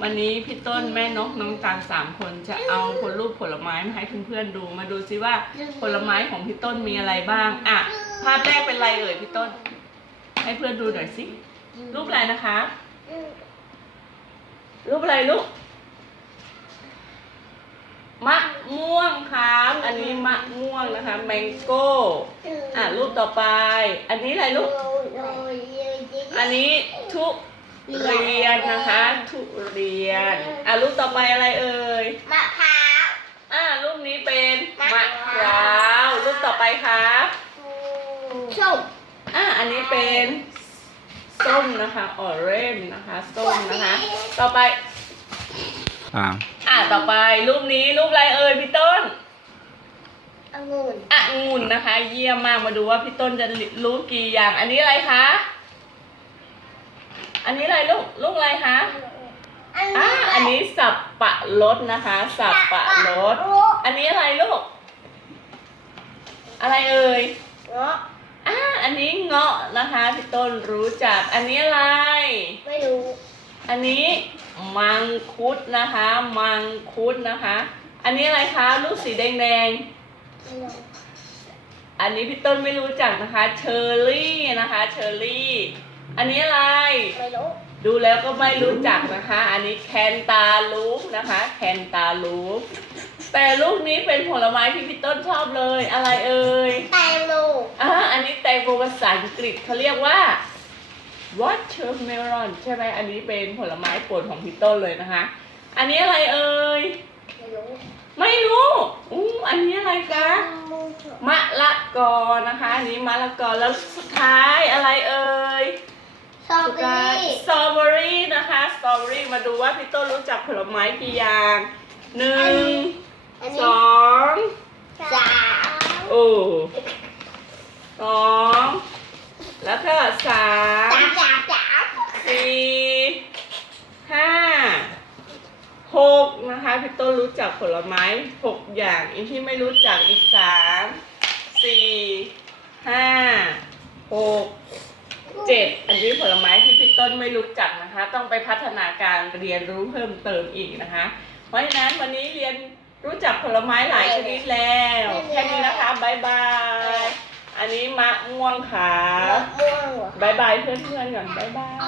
วันนี้พี่ต้นแม่นกน้องตาลสามคนจะเอาคนรูปผลไม้มาให้เพื่อนๆดูมาดูซิว่าผลไม้ของพี่ต้นมีอะไรบ้าง อะ ภาพแรกเป็นอะไรเอ่ยพี่ต้น ให้เพื่อนดูหน่อยสิรูปอะไรนะคะ รูปอะไรลูกมะม่วงครับ อันนี้มะม่วงนะคะแมงโก้อะรูปต่อไป อันนี้อะไรลูก อันนี้ทุ เรียนนะคะทุเรียน อะรูปต่อไปอะไรเอ่ยมะพร้าวอะรูปนี้เป็นมะมะพพร้าร้าววรูปต่อไปครับส้มอะอันนี้เป็นส้มนะคะออเรนนะคะส้มนะคะ ต่อไปอ่าอะต่อไปรูปนี้รูปอะไรเอ่ยพี่ต้นองุ่นอะองุ่นนะคะ เยี่ยมมากมาดูว่าพี่ต้นจะรู้กี่อย่าง อันนี้อะไรคะ อันนี้อะไรลูกลูกอะไรคะอะอันนี้สับปะรดนะคะ สับปะรด อันนี้อะไรลูก อะไรเอ่ยเงาะอะอันนี้เงาะนะคะพี่ต้นรู้จัก อันนี้อะไร ไม่รู้ อันนี้มังคุดนะคะ มังคุดนะคะ อันนี้อะไรคะลูกสีแดงแดงๆอันนี้พี่ต้นไม่รู้จักนะคะ เชอร์รี่นะคะ เชอร์รี่ อันนี้อะไร ไม่รู้ดูแล้วก็ไม่รู้จักนะคะ อันนี้แคนตาลูปนะคะ แคนตาลูปแต่ลูกนี้เป็นผลไม้ที่พี่ต้นชอบเลย อะไรเอ่ยแตงโมอ่าอันนี้แตงโมภาษาอังกฤษเขาเรียกว่า watermelon ใช่ไหมอันนี้เป็นผลไม้โปรดของพี่ต้นเลยนะคะ อันนี้อะไรเอ่ย ไม่รู้ไม่รู้อู้อันนี้อะไรคะมูมะละกอนะคะ อันนี้มะละกอแล้วสุดท้ายอะไรเอ่ย สตรอเบอรี่สตรอเบอรี่นะคะสตรอเบอรี่มาดูว่าพี่ต้นรู้จักผลไม้กี่อย่างหนึ่งอันสนี้องสามโอ้สองแล้วก็สามสามสามสามสี่ห้าหกนะคะ พี่ต้นรู้จักผลไม้หกอย่างอีกที่ไม่รู้จักอีกสามสี่ห้าหกเจ็ดอันนี้ผลไม้ที่พี่ ต้นไม่รู้จักนะคะ ต้องไปพัฒนาการเรียนรู้เพิ่มเติมอีกนะคะ เพราะฉะนั้นวันนี้เรียนรู้จักผลไม้หลายชนิดแล้วแค่นี้นะคะบายบายอันนี้มะม่วงขามะม่วงเหรอบายบายเพื่อนๆก่อนบายบาย